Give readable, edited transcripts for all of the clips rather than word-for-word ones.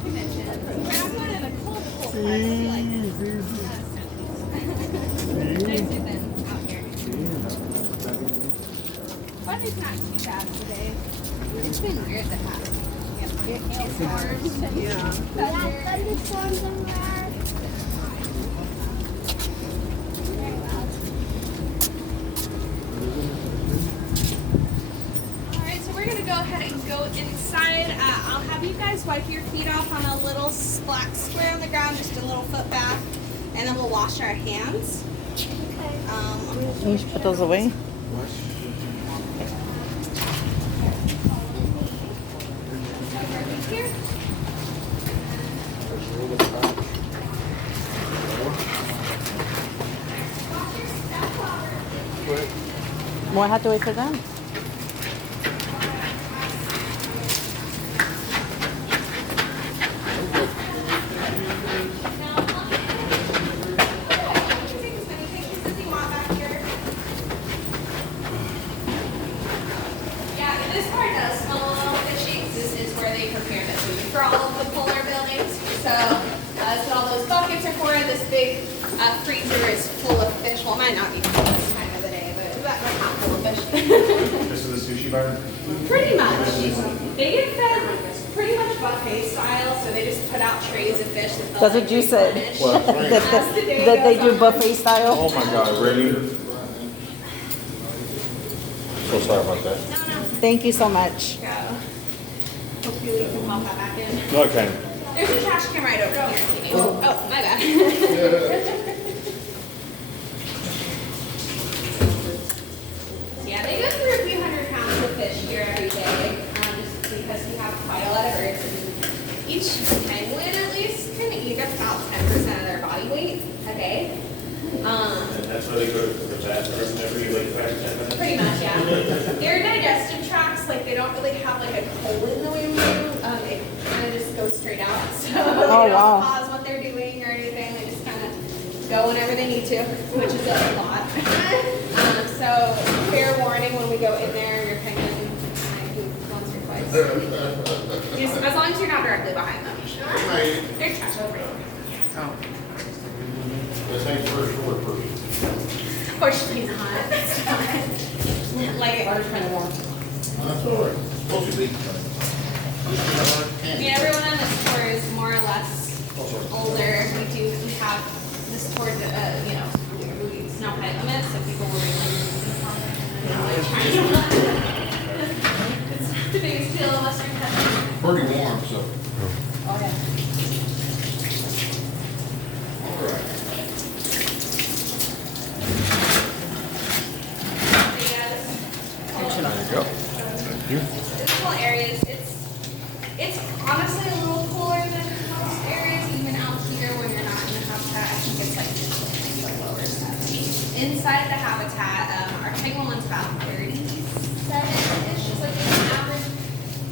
Weather's not too bad today. It's been weird the past. Yeah. Thunderstorms and that. Alright, so we're gonna go ahead and go inside. I'll have you guys wipe your feet off on a little black square on the ground, just a little foot bath, and then we'll wash our hands. You should put those away. Here. More have to wait for them. For all of the polar buildings. So that's what all those buckets are for. This big freezer is full of fish. Well, it might not be full this time of the day, but it's about half full of fish. This is the sushi bar? Pretty much. They get fed pretty much buffet style, so they just put out trays of fish. That's what you said. That they do buffet style. Oh my God, really? So sorry about that. No. Thank you so much. Yeah. Hopefully we can pop that back in. Okay. There's a trash can right over here. Oh, my bad. Yeah, they go through a few hundred pounds of fish here every day, just because we have quite a lot of birds. Each penguin, at least, can eat about 10% of their body weight a day. And that's why they go to the bathroom every like 5 to 10 minutes? Pretty much, yeah. Their digestive tracts, like they don't really have like a colon the way we do. It kind of just goes straight out. So they don't pause what they're doing or anything. They just kind of go whenever they need to, which is a lot. So fair warning when we go in there, your penguin might poop once or twice. Just, as long as you're not directly behind them. They're trash over here. Oh. This ain't first or first. Fortunately not. That's fine. Like it. Ours kind of warm. That's all right. Supposed to be. I mean, everyone on this tour is more or less older. We have this tour, it's no height limit, so people will really it's the biggest deal in Western country. Pretty warm, so. Oh, yeah. All right. There you go. Thank you. This whole area is, it's honestly a little cooler than most areas, even out here when you're not in the habitat. I think it's like lower 70. Inside the habitat, our penguin one's about 37-ish, is like an average.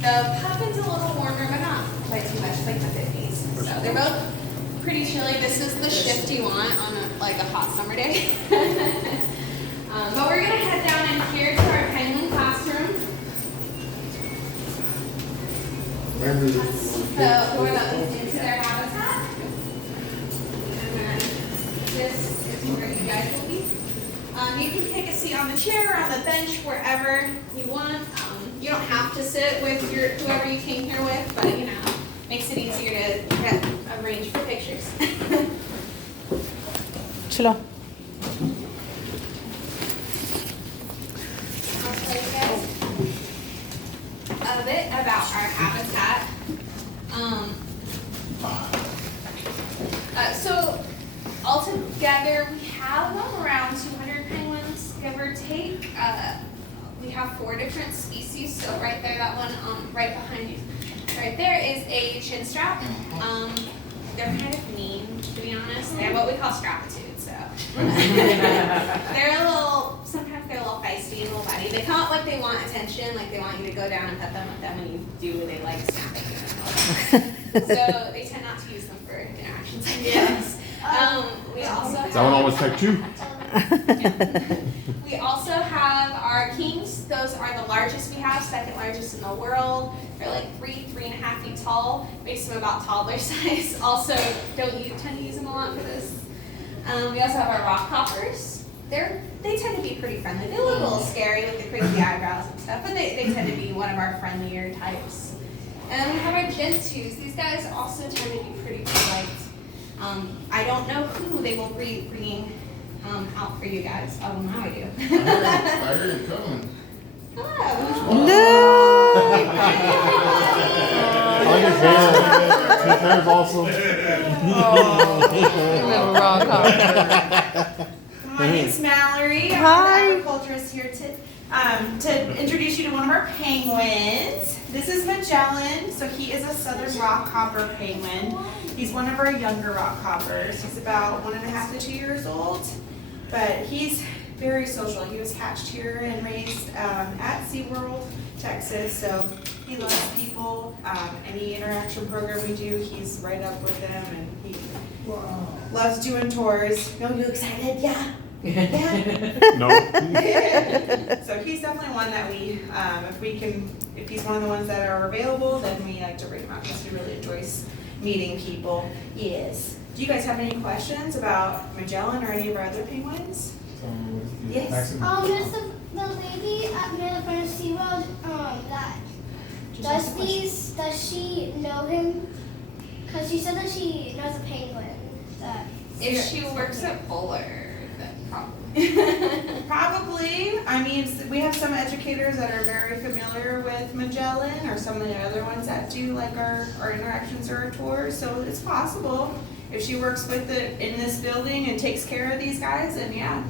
The puffin's a little warmer, but not quite too much. It's like the 50s. So they're both pretty chilly. This is the shift you want on a hot summer day. But we're gonna head down in here to our penguin classroom. Remember The door that leads into their habitat. And then this is where you guys will be. You can take a seat on the chair or on the bench, wherever you want. You don't have to sit with whoever you came here with, but makes it easier to get arranged for pictures. Chilo. I'll tell you guys a bit about our habitat. So altogether, we have around 200 penguins, give or take. We have 4 different species. So right there, that one right behind you, right there is a chin strap. They're kind of mean, to be honest. They have what we call strapitude. So sometimes they're a little feisty and a little batty. They come up like they want attention, like they want you to go down and pet them with them. When you do, they like snapping you and all that. So they tend not to use them for interactions like this. We also have, that one almost pecked you? We also have our kings. Those are the largest we have, second largest in the world. They're like 3.5 feet tall, makes them about toddler size. Also, tend to use them a lot for this. We also have our rock hoppers. They tend to be pretty friendly. They look a little scary with the crazy eyebrows and stuff, but they tend to be one of our friendlier types. And then we have our gentoos. These guys also tend to be pretty polite. I don't know who they will be bringing out for you guys. Oh, now I do. I heard it coming. Hello. No. I like his hair. His hair's awesome. Little rock hopper. My name's Mallory. I'm Hi. the agriculturist here to introduce you to one of our penguins. This is Magellan. So he is a southern rock hopper penguin. He's one of our younger rock hoppers. He's about 1.5 to 2 years old, but he's very social. He was hatched here and raised at SeaWorld, Texas. So he loves people. Any interaction program we do, he's right up with them, and he loves doing tours. No, you excited? Yeah. Yeah. No. So he's definitely one that we, if he's one of the ones that are available, then we like to bring him out because he really enjoys meeting people. Yes. Do you guys have any questions about Magellan or any of our other penguins? Yes. There's the lady at the front of SeaWorld, does she know him? Because she said that she knows a penguin. If she works at Polar, then probably. Probably. I mean, we have some educators that are very familiar with Magellan, or some of the other ones that do like our interactions or our tours. So it's possible if she works with it in this building and takes care of these guys, then yeah.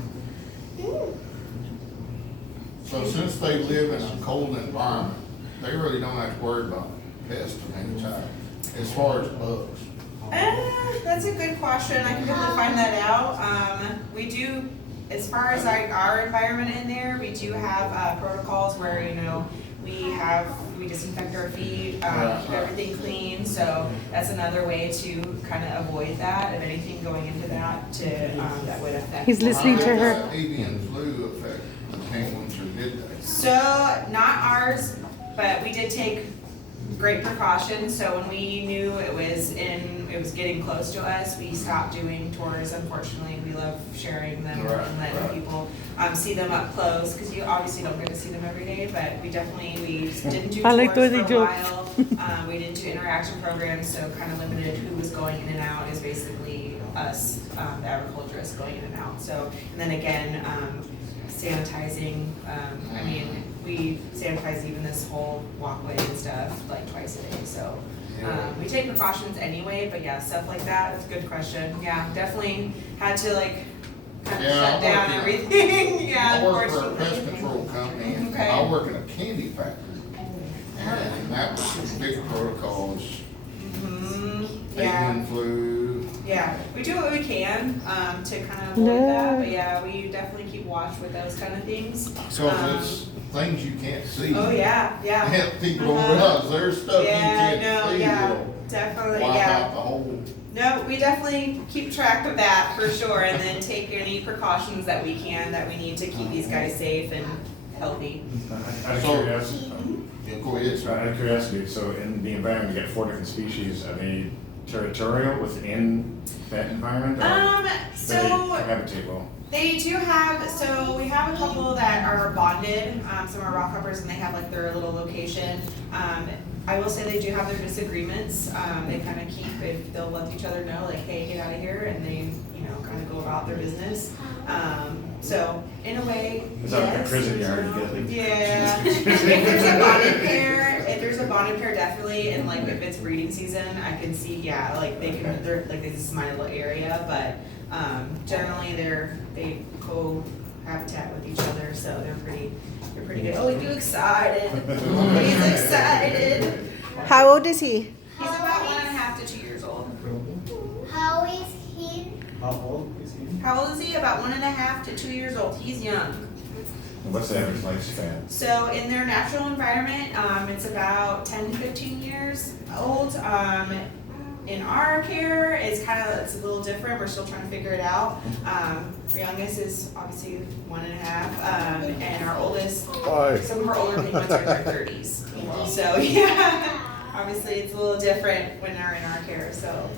So since they live in a cold environment, they really don't have to worry about pests of any type, as far as bugs. That's a good question. I can definitely find that out. We do, as far as like our environment in there, we do have protocols where, we disinfect our feet, keep everything clean. So that's another way to kind of avoid that, if anything going into that that would affect. He's listening to her. How did the avian flu affect the penguins, or did they? So, not ours, but we did take great precautions. So when we knew it was getting close to us, we stopped doing tours. Unfortunately, we love sharing them and letting people see them up close, because you obviously don't get to see them every day. But we didn't do I like tours the way for a they while. We didn't do interaction programs, so kind of limited who was going in and out is basically us, the agriculturists going in and out. So, and then again, sanitizing, we sanitize even this whole walkway and stuff like twice a day, so. We take precautions anyway, but yeah, stuff like that, it's a good question. Yeah, definitely had to kind of shut down everything, yeah, I work for a unfortunately. pest control company, and Okay. I work in a candy factory. And that was some big protocols, Yeah. avian flu. Yeah, we do what we can to kind of avoid that, but yeah, we definitely keep watch with those kind of things. So it's things you can't see. Oh, yeah. Yeah, people don't realize there's stuff you Yeah, can't no, see yeah, that'll definitely, wipe yeah. out the whole. No, we definitely keep track of that for sure, and then take any precautions that we can, that we need to keep these guys safe and healthy. Out of So- curiosity, Yeah, go ahead, sir. out of curiosity, so in the environment, you get 4 different species. Are they territorial within that environment? Or do they So cohabitate well? they do have, so we have a couple that are bonded, some are rock hoppers, and they have like their little location. I will say they do have their disagreements. They kind of they'll let each other know, like, hey, get out of here, and they, kind of go about their business. So in a way, It's not like a yes, prison yard, you no. get like. Yeah. If there's a bonded pair, definitely, and like if it's breeding season, I can see, yeah, like they're like, this is my little area, but generally they cohabitat with each other, so they're pretty good. Oh, you excited? He's excited. How old is he? He's about 1.5 to 2 years old. How is he? How old is he? How old is he? About 1.5 to 2 years old. He's young. What's the average lifespan? So in their natural environment, it's about 10 to 15 years old. In our care, it's a little different. We're still trying to figure it out. Our youngest is obviously 1.5, and our oldest, some of our older penguins are in their 30s. So yeah, obviously it's a little different when they're in our care, so.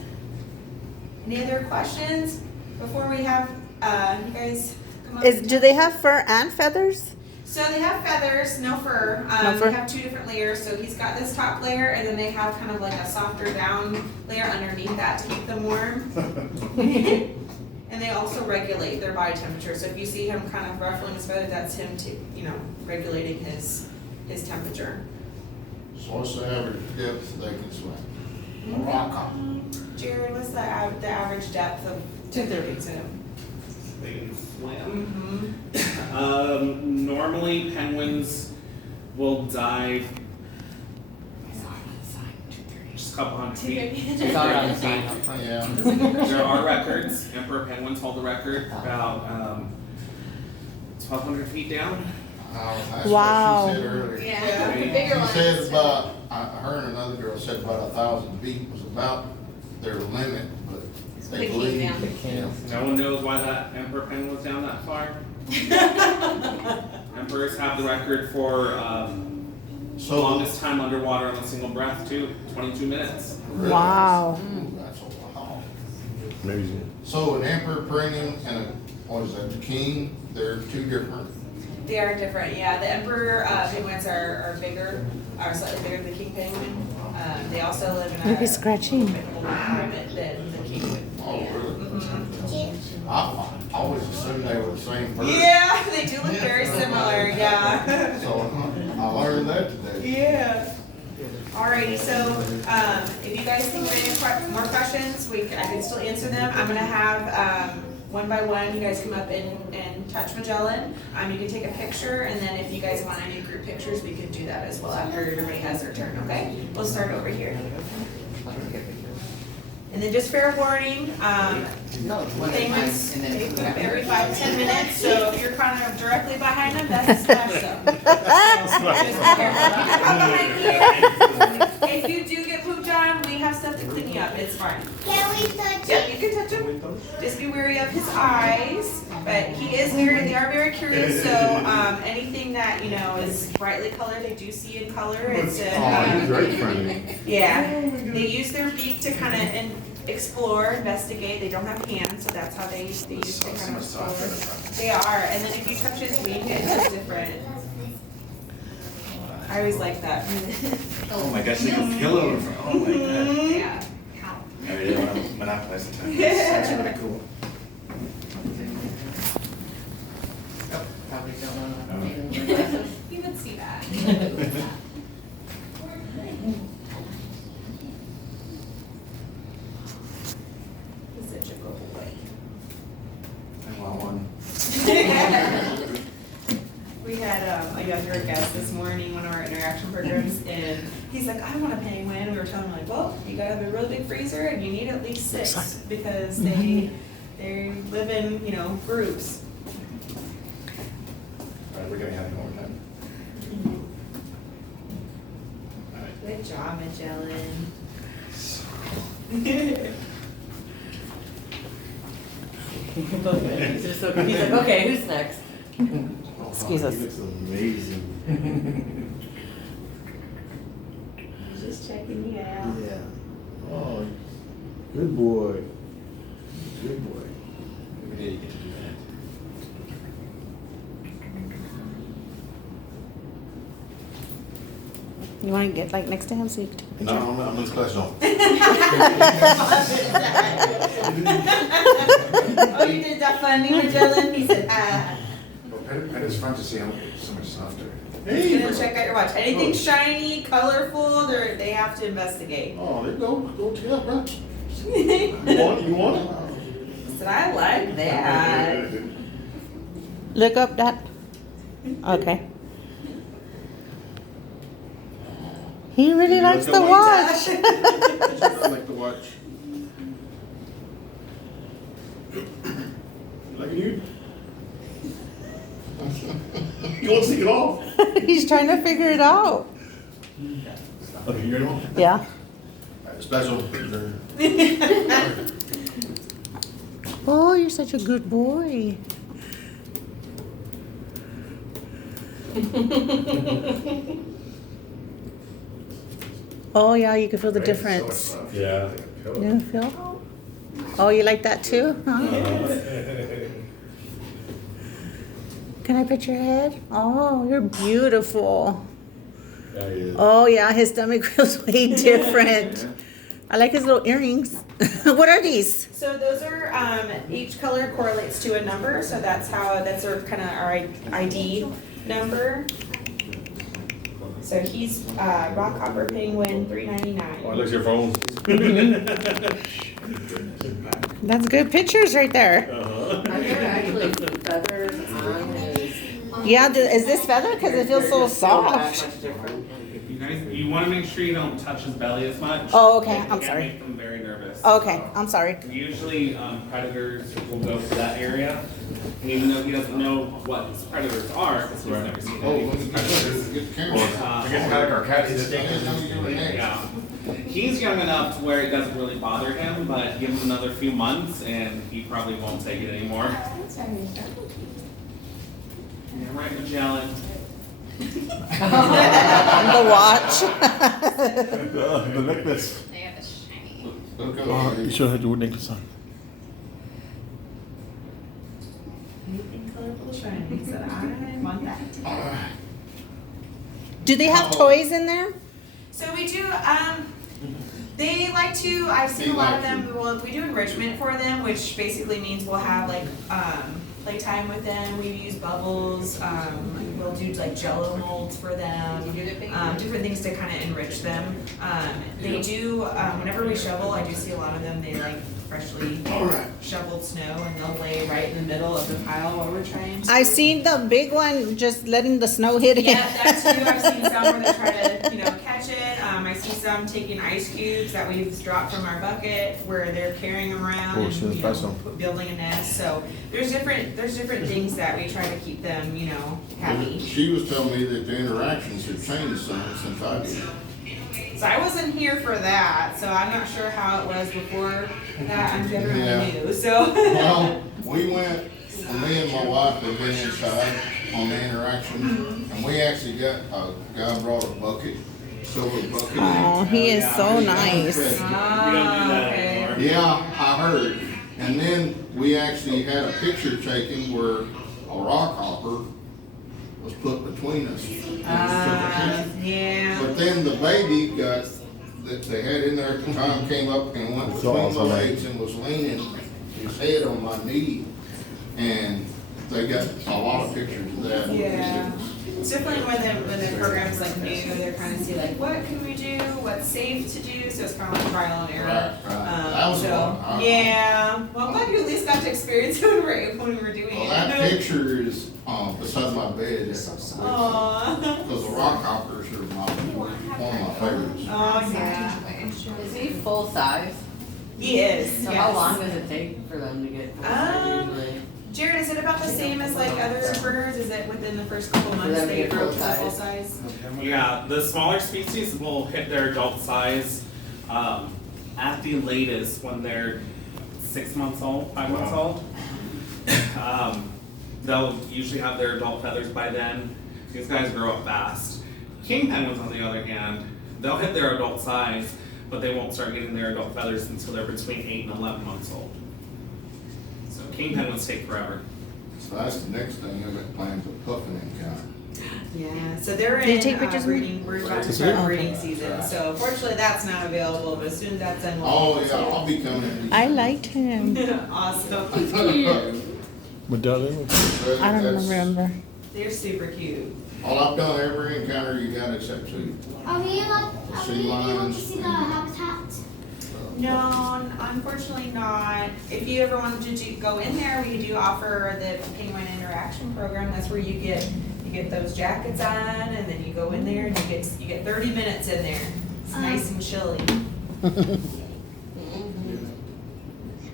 Any other questions before we have, you guys come up? Do they have fur and feathers? So they have feathers, no fur. No fur? They have 2 different layers. So he's got this top layer, and then they have kind of like a softer down layer underneath that to keep them warm. And they also regulate their body temperature. So if you see him kind of ruffling his feathers, that's him, regulating his temperature. So what's the average depth they can swim? A rock hopper. Jared, what's the average depth of 230? They can swim. Normally penguins will dive just a couple hundred feet. Yeah. There are records. Emperor penguins hold the record about 1,200 feet down. That's Wow. what she said earlier. Yeah. The bigger She ones. said about, her and another girl said about 1,000 feet was about their limit, but They they came believe. down. No one knows why that emperor penguin was down that far. Emperors have the record for So, longest time underwater on a single breath too, 22 minutes. really? Wow. Ooh, that's a while. Amazing. So an emperor penguin and what is that, the king, they're 2 different. They are different, yeah. The emperor penguins are bigger, are slightly bigger than the king penguin. They also live in a Maybe scratching. more climate than the king would. Oh, really? Mhm. I always assumed they were the same person. Yeah, they do look very similar, yeah. So I learned that today. Yeah. Alrighty, so if you guys think of any more questions, I can still answer them. I'm gonna have one by one, you guys come up and touch Magellan. You can take a picture, and then if you guys want any group pictures, we can do that as well after everybody has their turn, okay? We'll start over here. And then just fair warning, penguins, they poop every 5 to 10 minutes, so if you're kind of directly behind them, that's a splash zone. If you do get pooped on, we have stuff to clean you up, it's fine. Can we touch Yeah, it? you can touch him. Just be wary of his eyes, but they are very curious, so anything that, is brightly colored, they do see in color. It's Oh, you're very friendly. yeah, they use their beak to kind of explore, investigate. They don't have hands, so that's how they use to kind of explore. They are, and then if you touch his wing, it's different. I always like that. Oh my gosh, like a pillow. Oh my god. Yeah. I really want to monopolize the time. That's actually really cool. You would see that. He's such a good boy. I want one. We had a younger guest this morning, one of our interaction programs, and he's like, I want a penguin. We were telling him, like, well, you gotta have a really big freezer and you need at least 6 because they live in, groups. All right, we're getting happy one more time. All right. Good job, Magellan. He's like, okay, who's next? Excuse us. He looks amazing. Just checking you out. Yeah. Oh, good boy. Good boy. Every day you get to do that. You want to get like next to him so you can take a picture? No, I'm in this class now. Oh, you did that funny, Magellan? He said, ah. Well, pet his front to see how it's so much softer. He's gonna check out your watch. Anything shiny, colorful, they have to investigate. Oh, there you go. Go to that, bro. You want it? I said, I like that. Look up, Dad. Okay. He really likes the watch. I like the watch. You like it, dude? You want to take it off? He's trying to figure it out. Okay, you ready, Mom? Yeah. Special. Oh, you're such a good boy. Oh, yeah, you can feel the Right? So difference. much love. Yeah. You feel? Oh, you like that too? Huh? Can I pet your head? Oh, you're beautiful. Yeah, he is. Oh, yeah, his stomach feels way different. I like his little earrings. What are these? So those are, each color correlates to a number, so that's our kind of our ID number. So he's, rock hopper penguin, Oh, $3.99. looks your phone. That's good pictures right there. Uh-huh. Are there actually feathers on his? Yeah, is this feather? Because it feels so That soft. much different? You want to make sure you don't touch his belly as much. Oh, okay, It I'm can sorry. make them very nervous. Okay, I'm sorry. Usually, predators will go to that area, and even though he doesn't know what predators are, because he's never seen Oh, any let me predators. get the camera. I guess kind of like our cats. I didn't know you were next. Yeah. He's young enough to where it doesn't really bother him, but give him another few months, and he probably won't take it anymore. Yeah, right, Magellan. The watch. The necklace. They have a shiny. Look over You should have your necklace on. Anything colorful shiny, he said, I want that. Do they have toys in there? So we do, they like to, I've seen a lot of them, we do enrichment for them, which basically means we'll have like, playtime with them, we use bubbles, we'll do like jello molds for them, different things to kind of enrich them. They do, whenever we shovel, I do see a lot of them, they like freshly shoveled snow and they'll lay right in the middle of the pile while we're trying to. I seen the big one just letting the snow hit him. Yeah, that too. I've seen some where they try to, catch it. I see some taking ice cubes that we've dropped from our bucket where they're carrying them around and, building a nest. So there's different things that we try to keep them, happy. She was telling me that the interactions have changed some since I did. So I wasn't here for that, so I'm not sure how it was before that. I'm generally new, so. Well, we went, me and my wife have been inside on the interaction, and we actually got, a guy brought a bucket, silver bucket. Oh, he is so nice. We don't do that anymore. Yeah, I heard. And then we actually had a picture taken where a rock hopper was put between us. Yeah. But then the baby got, that they had in there at the time, came up and went between my legs and was leaning his head on my knee. And they got a lot of pictures of that. Yeah. It's definitely when the program's like new, they're kind of see like, what can we do, what's safe to do, so it's kind of like trial and error. Right. That was fun. Yeah, well, I'm glad you at least got to experience it when we were doing Well, it. that picture is, beside my bed. Aww. Because the rock hoppers are one of my favorites. Oh, yeah. Is he full size? He is, So yes. how long does it take for them to get full size usually? Jared, is it about the same as like other birds? Is it within the first couple months them to they get grow full to full size? size? Yeah, the smaller species will hit their adult size at the latest when they're 6 months old, 5 months old. They'll usually have their adult feathers by then. These guys grow up fast. King penguins, on the other hand, they'll hit their adult size, but they won't start getting their adult feathers until they're between 8 and 11 months old. So king penguins take forever. So that's the next thing I've got planned, the puffin encounter. Yeah, so they're Did you in take pictures of me? breeding, we're about to start breeding season, so fortunately that's not available, but as soon as that's done, we'll. Oh, yeah, I'll be coming. I liked him. Awesome. Medallion? I don't remember. They're super cute. Well, I've done every encounter you got except two. Are we able to see the habitat? No, unfortunately not. If you ever wanted to go in there, we do offer the penguin interaction program. That's where you get those jackets on, and then you go in there and you get 30 minutes in there. It's nice and chilly.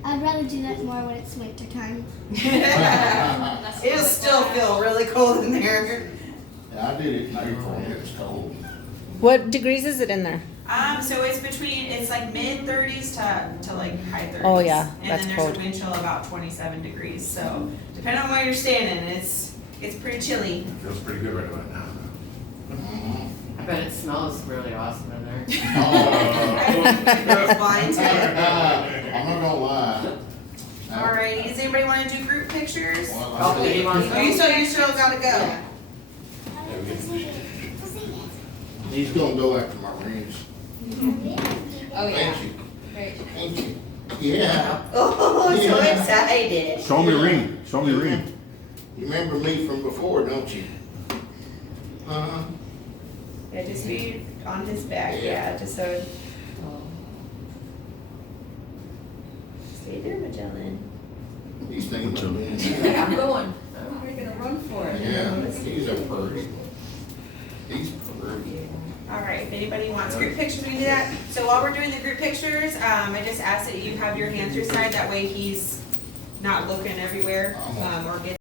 I'd rather do that more when it's winter time. It'll still feel really cold in there. Yeah, I did it in April and it was cold. What degrees is it in there? So it's like mid 30s to like high 30s. Oh, yeah, that's And then cold. there's a wind chill about 27 degrees. So depending on where you're standing, it's pretty chilly. It feels pretty good right about now. bet it smells really awesome in there. Blind tip. I'm not gonna lie. Alright, does anybody wanna do group pictures? Well, Oh, do you want to Oh, you still gotta go. He's gonna go after my rings. Oh, yeah. Thank you. Great. Thank you. Yeah. Oh, so Yeah. excited. Show me ring, show me ring. You remember me from before, don't you? Uh-huh. Yeah, just be on his back, Yeah. yeah, just so. Stay there, Magellan. He's thinking about me. I'm going. I'm gonna run for it. Yeah, he's a purdy. He's purdy. Alright, if anybody wants group pictures, we can do that. So while we're doing the group pictures, I just ask that you have your hands to your side, that way he's not looking everywhere, or getting